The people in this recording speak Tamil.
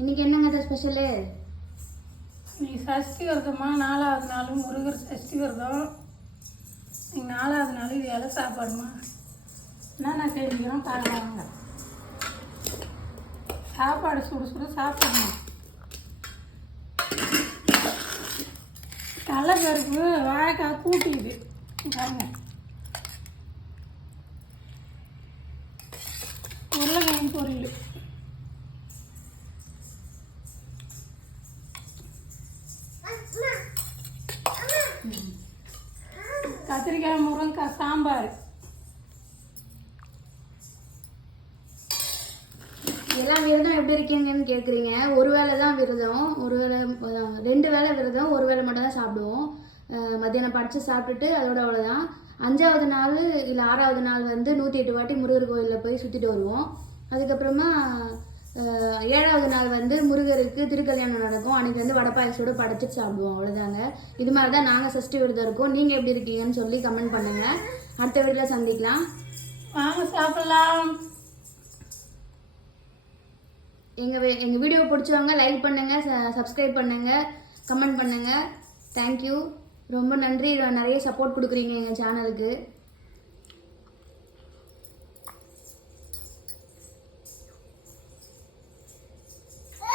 இன்னைக்கு என்னங்க ஸ்பெஷலு? இன்னைக்கு சஷ்டி விரதமா, 4வது நாள் முருகர் சஷ்டி விரதம். இன்னைக்கு 4வது நாள் இது இலை சாப்பாடுமா. நான் செஞ்சுக்கிறோம் பாருங்க. சாப்பாடு சுடு சுடு சாப்பிடணும். கடலைப்பருப்பு வாழைக்காய் கூட்டிது பாருங்க. உருளைக்கிழங்கு பொரியல், கத்திரிக்காய் முருங்கைக்காய் சாம்பார். எல்லாம் விரதம் எப்படி இருக்கீங்கன்னு கேட்குறீங்க. ஒரு வேளை தான் விரதம், ஒரு வேளை 2 வேளை விரதம், ஒரு வேளை மட்டும் தான் சாப்பிடுவோம். மத்தியானம் படித்து சாப்பிட்டுட்டு அதோட அவ்வளோதான். 5வது நாள் இல்லை 6வது நாள் வந்து 108 வாட்டி முருகர் கோயிலில் போய் சுற்றிட்டு வருவோம். அதுக்கப்புறமா 7வது நாள் வந்து முருகருக்கு திருக்கல்யாணம் நடக்கும். அன்றைக்கி வந்து வடை பாயசோடு படைச்சிட்டு சாப்பிடுவோம். அவ்வளோதாங்க. இது மாதிரி தான் நாங்கள் சஷ்டி விரதம் இருக்கோம். நீங்கள் எப்படி இருக்கீங்கன்னு சொல்லி கமெண்ட் பண்ணுங்கள். அடுத்த வீடியோவில் சந்திக்கலாம். வாங்க சாப்பிடலாம். எங்கள் வீடியோ பிடிச்சவங்க லைக் பண்ணுங்கள், சப்ஸ்கிரைப் பண்ணுங்கள், கமெண்ட் பண்ணுங்கள். தேங்க்யூ, ரொம்ப நன்றி. நிறைய சப்போர்ட் கொடுக்குறீங்க எங்கள் சேனலுக்கு.